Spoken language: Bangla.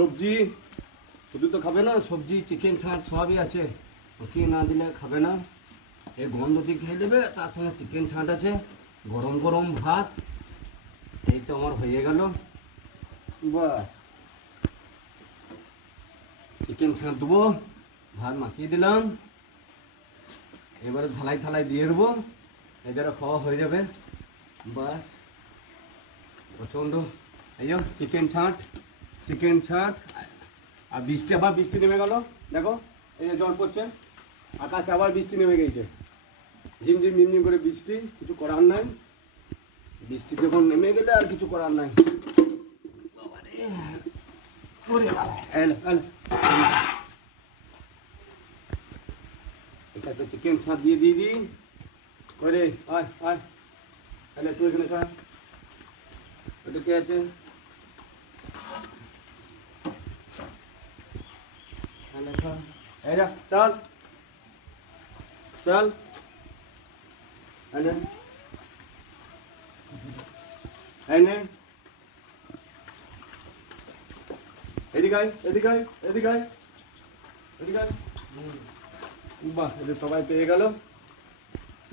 সবজি শুধু তো খাবে না, সবজি চিকেন ছাড় সবই আছে, ওকে না দিলে খাবে না। এই গন্ধটি খেয়ে দেবে, তার সঙ্গে চিকেন ছাঁট আছে, গরম গরম ভাত। এই তো আমার হয়ে গেল। বাস, চিকেন ছাঁট দেবো, ভাত মাখিয়ে দিলাম, এবারে থালাই থালাই দিয়ে দেবো, এদেরও খাওয়া হয়ে যাবে। বাস, প্রচণ্ড। এই যে চিকেন ছাঁট, চিকেন ছাঁট। আর বৃষ্টি, আবার বৃষ্টি নেমে গেল, দেখো এই যে জল পড়ছে, আকাশে আবার বৃষ্টি নেমে গেছে, ঝিমঝিম ঝিমঝিম করে বৃষ্টি, কিছু করার নাই। বৃষ্টি যখন নেমে গেলে আর কিছু করার নাই। এটা একটা চিকেন ছাঁট দিয়ে দিই। ওরে আয় আয়, তাহলে তুই এখানে খা। ওটা কে আছে? এই যা, চল চল, এদিকে আয়, এদিকে আয়, এদিকে আয়, এদিকে আয়। বাহ, এদের সবাই পেয়ে গেল।